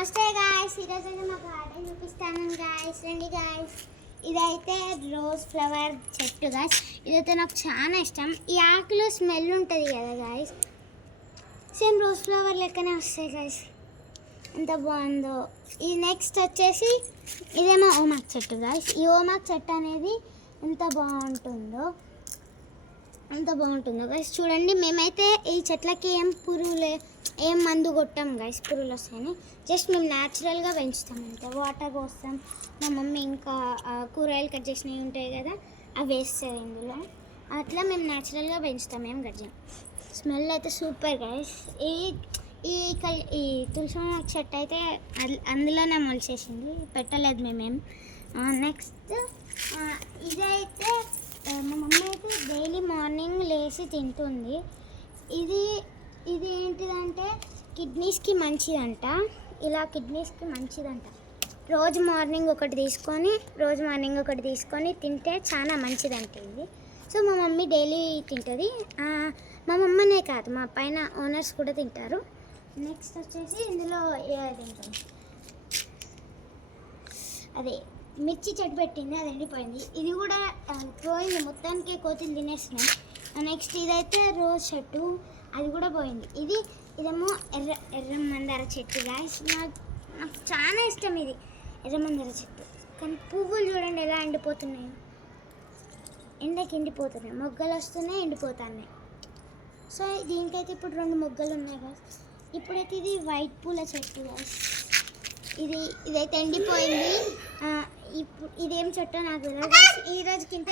నమస్తే గాయస్, ఈరోజు మా గార్డెన్ చూపిస్తాను గాయస్. రండి గాయస్. ఇదైతే రోజ్ ఫ్లవర్ చెట్టు గాయస్. ఇదైతే నాకు చాలా ఇష్టం. ఈ ఆకులు స్మెల్ ఉంటుంది కదా గాయస్, సేమ్ రోజ్ ఫ్లవర్ లెక్కనే వస్తాయి గాయస్. ఎంత బాగుందో. ఈ నెక్స్ట్ వచ్చేసి ఇదేమో ఓమాక్ చెట్టు గాయస్. ఈ ఓమాక్ చెట్టు అనేది ఎంత బాగుంటుందో గైస్. చూడండి, మేమైతే ఈ చెట్లకి ఏం మందు కొట్టాం గైస్, పురుగులు వస్తాయని. జస్ట్ మేము న్యాచురల్గా పెంచుతాం అంతే. వాటర్ పోస్తాం. మా మమ్మీ ఇంకా కూరగాయలు కట్ చేసినవి ఉంటాయి కదా, అవి వేస్తుంది ఇందులో. అట్లా మేము న్యాచురల్గా పెంచుతాం, ఏం కట్ చేయం. స్మెల్ అయితే సూపర్ గైస్. ఈ తులసి చెట్టు అయితే అందులోనే మొలిచేసింది, పెట్టలేదు మేమేం. నెక్స్ట్ ఇదైతే మా మమ్మీ అయితే డైలీ మార్నింగ్ లేచి తింటుంది. ఇది ఏంటిదంటే కిడ్నీస్కి మంచిదంట. ఇలా కిడ్నీస్కి మంచిదంట. రోజు మార్నింగ్ ఒకటి తీసుకొని తింటే చాలా మంచిదంట ఇది. సో మా మమ్మీ డైలీ తింటుంది. మా మమ్మనే కాదు, మా పైన ఓనర్స్ కూడా తింటారు. నెక్స్ట్ వచ్చేసి ఇందులో తింటాం అదే మిర్చి చెట్టు పెట్టింది, అది ఎండిపోయింది. ఇది కూడా పోయింది, మొత్తానికి కోతులు తినేసినాయి. నెక్స్ట్ ఇదైతే రోజ్ చెట్టు, అది కూడా పోయింది. ఇదేమో ఎర్ర మందార చెట్టు గాయస్. నాకు చాలా ఇష్టం ఇది ఎర్ర మందార చెట్టు. కానీ పువ్వులు చూడండి ఎలా ఎండిపోతున్నాయి, ఎండకి ఎండిపోతున్నాయి. మొగ్గలు వస్తున్నాయి, ఎండిపోతున్నాయి. సో దీనికైతే ఇప్పుడు 2 మొగ్గలు ఉన్నాయి గాయస్. ఇప్పుడైతే ఇది వైట్ పూల చెట్టు గాయస్. ఇదైతే ఎండిపోయింది. ఇప్పుడు ఇదేం చెట్టో నాకు తెలియదు. ఈరోజు కింద